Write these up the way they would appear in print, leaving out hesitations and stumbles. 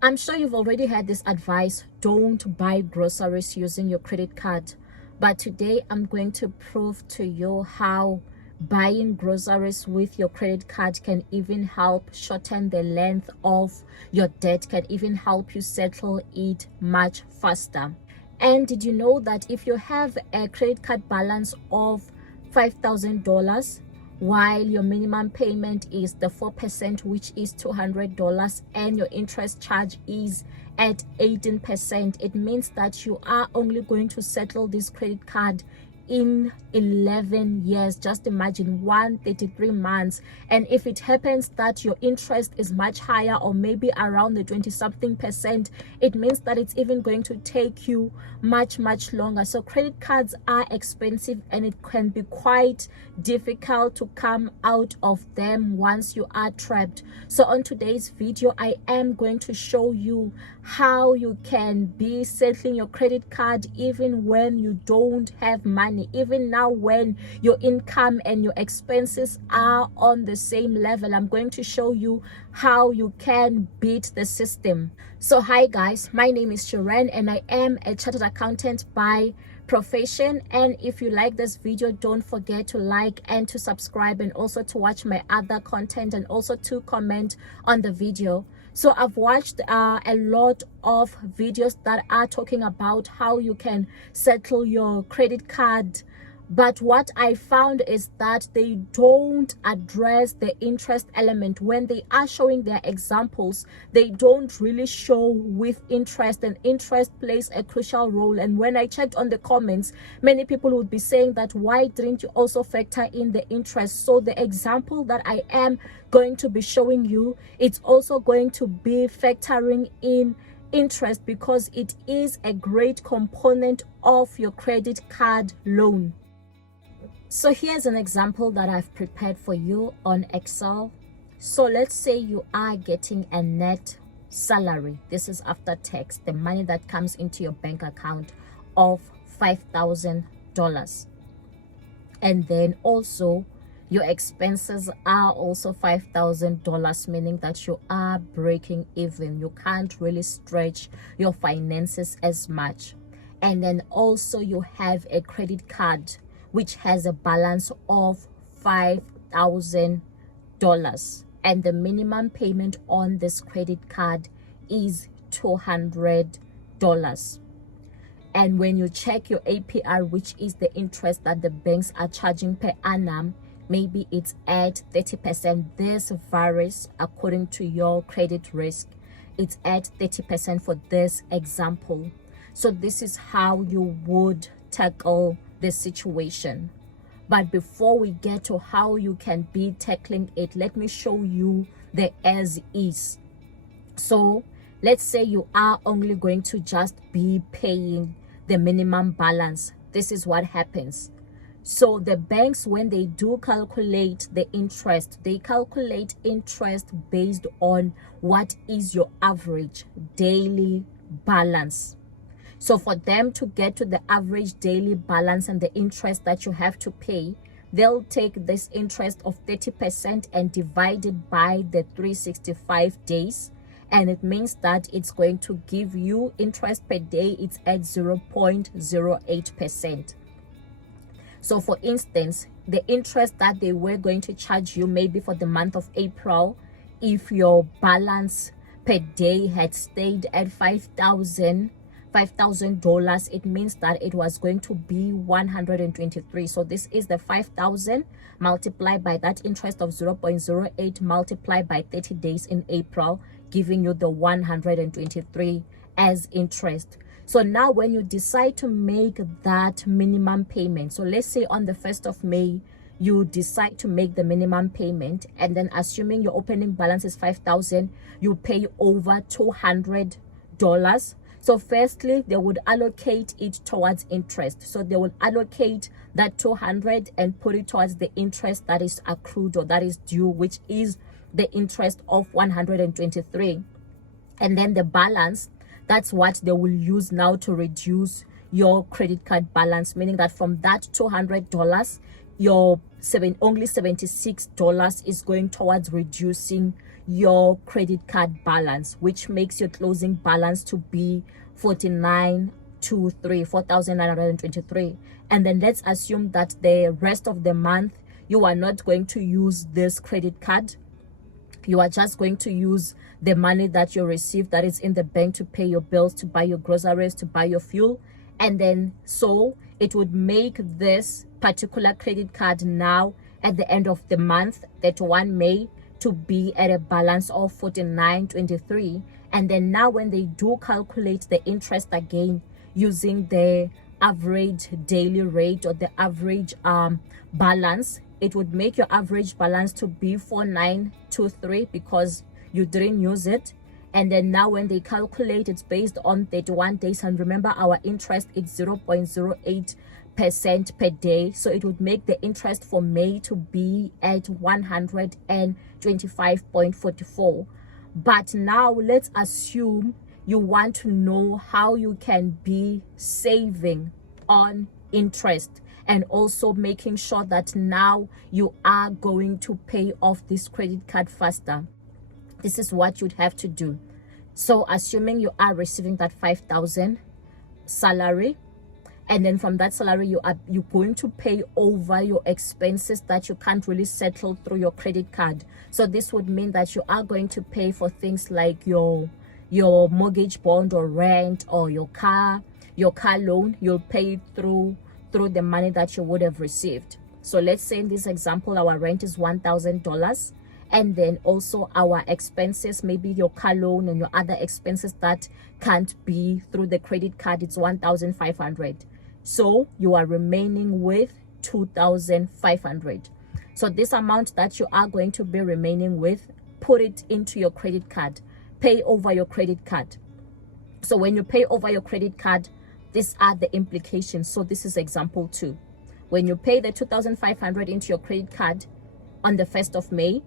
I'm sure you've already had this advice: don't buy groceries using your credit card. But today I'm going to prove to you how buying groceries with your credit card can even help shorten the length of your debt, can even help you settle it much faster. And did you know that if you have a credit card balance of $5,000, while your minimum payment is the 4%, which is $200, and your interest charge is at 18%, it means that you are only going to settle this credit card in 11 years. Just imagine 133 months. And if it happens that your interest is much higher, or maybe around the 20-something%, it means that it's even going to take you much longer. So credit cards are expensive, and it can be quite difficult to come out of them once you are trapped. So on today's video, I am going to show you how you can be settling your credit card even when you don't have money, even now when your income and your expenses are on the same level. I'm going to show you how you can beat the system. So hi guys, my name is XIREN, and I am a chartered accountant by profession. And if you like this video, don't forget to like and to subscribe, and also to watch my other content, and also to comment on the video. So I've watched a lot of videos that are talking about how you can settle your credit card, but what I found is that they don't address the interest element. When they are showing their examples, they don't really show with interest, and interest plays a crucial role. And when I checked on the comments, many people would be saying that why didn't you also factor in the interest? So the example that I am going to be showing you, it's also going to be factoring in interest, because it is a great component of your credit card loan. So here's an example that I've prepared for you on Excel. So let's say you are getting a net salary. This is after tax, the money that comes into your bank account, of $5,000. And then also your expenses are also $5,000, meaning that you are breaking even. You can't really stretch your finances as much. And then also you have a credit card which has a balance of $5,000, and the minimum payment on this credit card is $200. And when you check your APR, which is the interest that the banks are charging per annum, maybe it's at 30%. This varies according to your credit risk. It's at 30% for this example. So this is how you would tackle the situation. But before we get to how you can be tackling it, let me show you the as is. So let's say you are only going to just be paying the minimum balance. This is what happens. So the banks, when they do calculate the interest, they calculate interest based on what is your average daily balance. So for them to get to the average daily balance and the interest that you have to pay, they'll take this interest of 30% and divide it by the 365 days. And it means that it's going to give you interest per day. It's at 0.08%. So for instance, the interest that they were going to charge you maybe for the month of April, if your balance per day had stayed at $5,000, it means that it was going to be 123. So this is the 5,000 multiplied by that interest of 0.08 multiplied by 30 days in April, giving you the 123 as interest. So now when you decide to make that minimum payment, so let's say on the 1st of May, you decide to make the minimum payment, and then assuming your opening balance is 5,000, you pay over $200. So firstly, they would allocate it towards interest. So they will allocate that 200 and put it towards the interest that is accrued or that is due, which is the interest of 123. And then the balance, that's what they will use now to reduce your credit card balance, meaning that from that $200, your only $76 is going towards reducing your credit card balance, which makes your closing balance to be 4,923. And then let's assume that the rest of the month you are not going to use this credit card. You are just going to use the money that you receive that is in the bank to pay your bills, to buy your groceries, to buy your fuel. And then so it would make this particular credit card now at the end of the month, 31 May, to be at a balance of 49.23. And then now when they do calculate the interest again using the average daily rate or the average balance, it would make your average balance to be 4923 because you didn't use it. And then now when they calculate, it's based on 31 days, and remember our interest is 0.08% per day, so it would make the interest for May to be at 125.44. But now let's assume you want to know how you can be saving on interest and also making sure that now you are going to pay off this credit card faster. This is what you'd have to do. So assuming you are receiving that 5,000 salary, and then from that salary you're going to pay over your expenses that you can't really settle through your credit card. So this would mean that you are going to pay for things like your mortgage bond or rent or your car loan. You'll pay through the money that you would have received. So let's say in this example our rent is $1,000, and then also our expenses, maybe your car loan and your other expenses that can't be through the credit card, it's 1,500. So you are remaining with 2,500. So this amount that you are going to be remaining with, put it into your credit card, pay over your credit card. So when you pay over your credit card, these are the implications. So this is example 2. When you pay the 2,500 into your credit card on the 1st of May,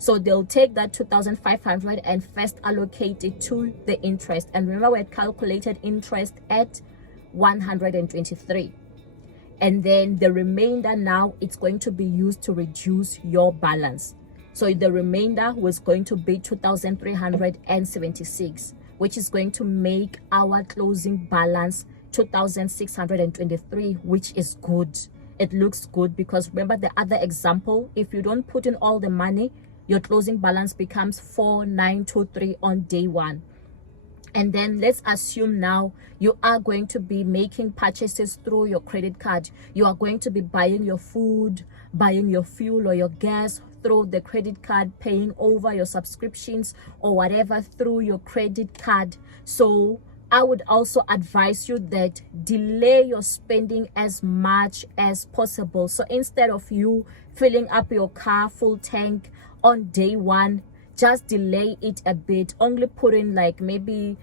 so they'll take that 2,500 and first allocate it to the interest. And remember, we had calculated interest at 123. And then the remainder now, it's going to be used to reduce your balance. So the remainder was going to be 2,376, which is going to make our closing balance 2,623, which is good. It looks good because remember the other example, if you don't put in all the money, your closing balance becomes 4,923 on day 1. And then let's assume now you are going to be making purchases through your credit card. You are going to be buying your food, buying your fuel or your gas through the credit card, paying over your subscriptions or whatever through your credit card. So I would also advise you that delay your spending as much as possible. So instead of you filling up your car full tank on day 1, just delay it a bit. Only put in like maybe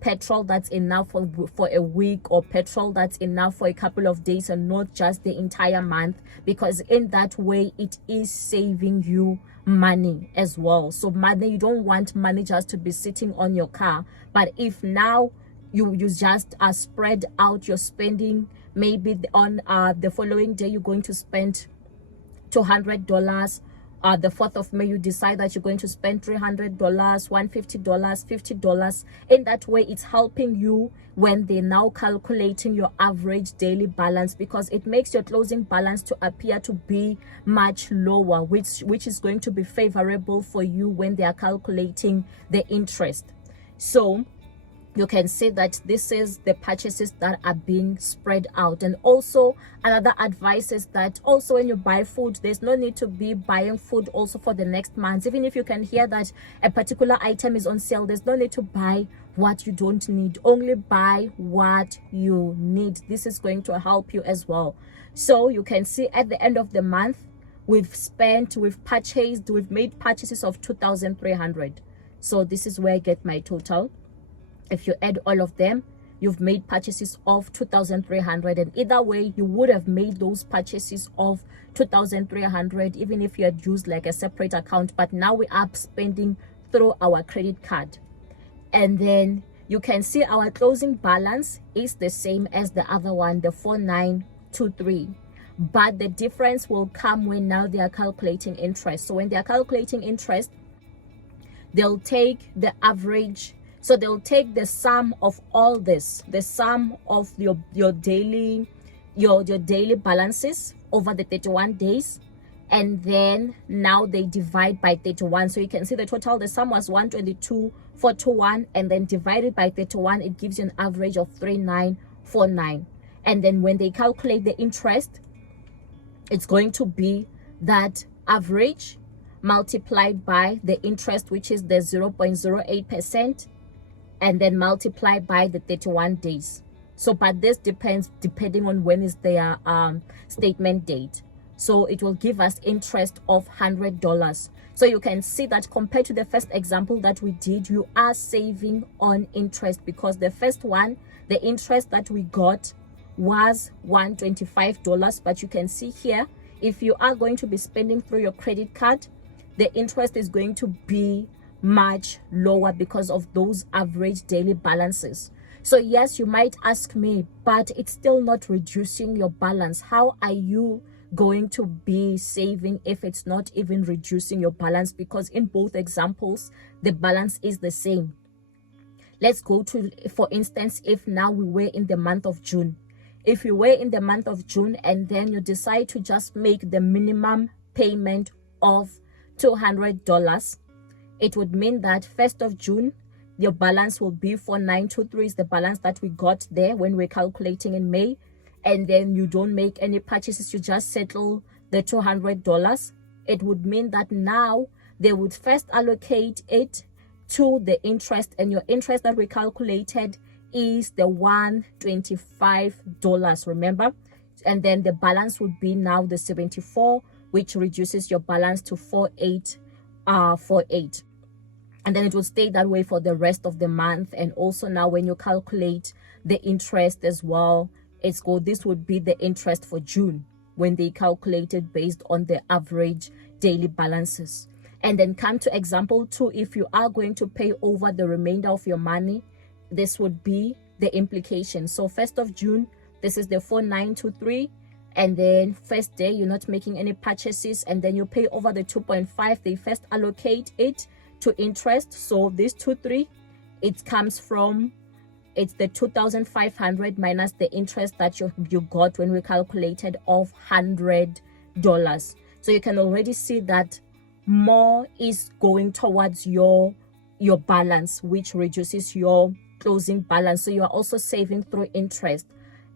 petrol that's enough for a week, or petrol that's enough for a couple of days, and not just the entire month, because in that way it is saving you money as well. So money, you don't want money just to be sitting on your car. But if now you just spread out your spending, maybe on the following day you're going to spend $200. The 4th of May, you decide that you're going to spend $300, $150, $50. In that way, it's helping you when they're now calculating your average daily balance, because it makes your closing balance to appear to be much lower, which is going to be favorable for you when they are calculating the interest. So you can see that this is the purchases that are being spread out. And also another advice is that also when you buy food, there's no need to be buying food also for the next month. Even if you can hear that a particular item is on sale, there's no need to buy what you don't need. Only buy what you need. This is going to help you as well. So you can see at the end of the month, we've made purchases of 2,300. So this is where I get my total. If you add all of them, you've made purchases of 2,300, and either way you would have made those purchases of 2,300 even if you had used like a separate account. But now we are spending through our credit card, and then you can see our closing balance is the same as the other one, the 4,923, but the difference will come when now they are calculating interest. So when they are calculating interest, they'll take the average. So they'll take the sum of all this, the sum of your daily balances over the 31 days, and then now they divide by 31. So you can see the total, the sum was 122,421, and then divided by 31, it gives you an average of 3949. And then when they calculate the interest, it's going to be that average multiplied by the interest, which is the 0.08%, and then multiply by the 31 days. So but this depends depending on when is their statement date. So it will give us interest of $100. So you can see that compared to the first example that we did, you are saving on interest, because the first one, the interest that we got was $125. But you can see here, if you are going to be spending through your credit card, the interest is going to be much lower because of those average daily balances. So yes, you might ask me, but it's still not reducing your balance. How are you going to be saving if it's not even reducing your balance? Because in both examples, the balance is the same. Let's go to, for instance, if now we were in the month of June. If you were in the month of June and then you decide to just make the minimum payment of $200, it would mean that 1st of June, your balance will be 4923, is the balance that we got there when we're calculating in May. And then you don't make any purchases, you just settle the $200. It would mean that now they would first allocate it to the interest, and your interest that we calculated is the $125, remember? And then the balance would be now the 74, which reduces your balance to 4848. And then it will stay that way for the rest of the month. And also now when you calculate the interest as well, it's good. This would be the interest for June when they calculated based on the average daily balances. And then come to example 2. If you are going to pay over the remainder of your money, this would be the implication. So 1st of June, this is the 4923. And then first day, you're not making any purchases. And then you pay over the 2.5. They first allocate it to interest. So this 23, it comes from, it's the 2,500 minus the interest that you got when we calculated of $100. So you can already see that more is going towards your balance, which reduces your closing balance. So you are also saving through interest.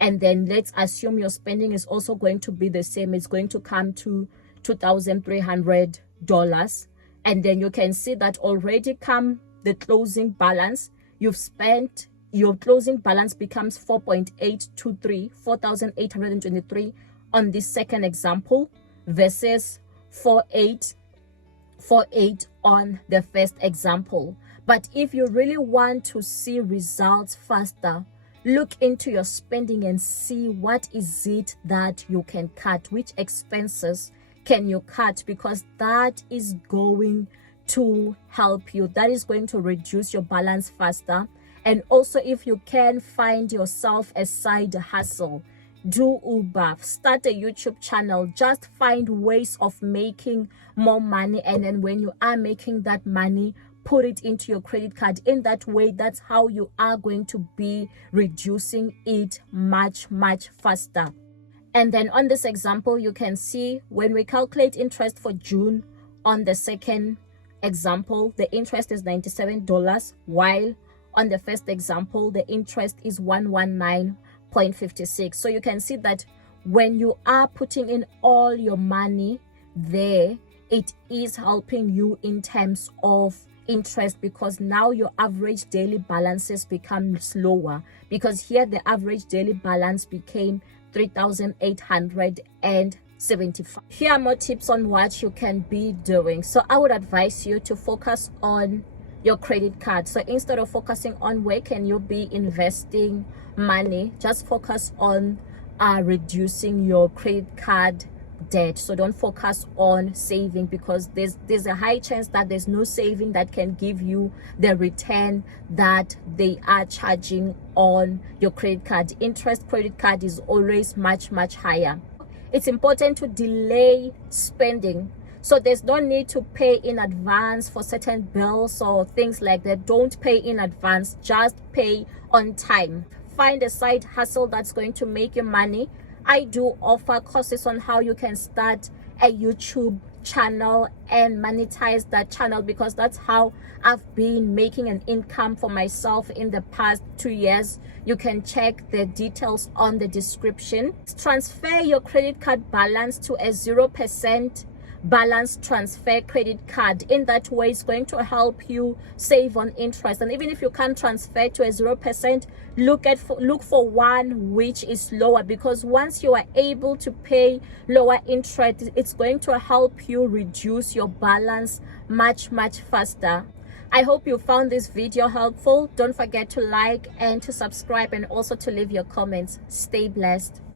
And then let's assume your spending is also going to be the same. It's going to come to $2,300. And then you can see that already come the closing balance. You've spent, your closing balance becomes 4,823 on this second example versus 4,848 on the first example. But if you really want to see results faster, look into your spending and see what is it that you can cut, which expenses can you cut, because that is going to help you. That is going to reduce your balance faster. And also, if you can find yourself a side hustle, do Uber, start a YouTube channel, just find ways of making more money. And then when you are making that money, put it into your credit card. In that way, that's how you are going to be reducing it much faster. And then on this example, you can see when we calculate interest for June on the second example, the interest is $97, while on the first example, the interest is $119.56. So you can see that when you are putting in all your money there, it is helping you in terms of interest, because now your average daily balances become slower, because here the average daily balance became 3,875. Here are more tips on what you can be doing. So I would advise you to focus on your credit card. So instead of focusing on where can you be investing money, just focus on reducing your credit card debt. So don't focus on saving, because there's a high chance that there's no saving that can give you the return that they are charging on your credit card. Interest credit card is always much higher. It's important to delay spending So there's no need to pay in advance for certain bills or things like that. Don't pay in advance, just pay on time. Find a side hustle that's going to make you money. I do offer courses on how you can start a YouTube channel and monetize that channel, because that's how I've been making an income for myself in the past 2 years. You can check the details on the description. Transfer your credit card balance to a 0% balance transfer credit card. In that way, it's going to help you save on interest. And even if you can't transfer to a 0%, look for one which is lower, because once you are able to pay lower interest, it's going to help you reduce your balance much faster. I hope you found this video helpful. Don't forget to like and to subscribe, and also to leave your comments. Stay blessed.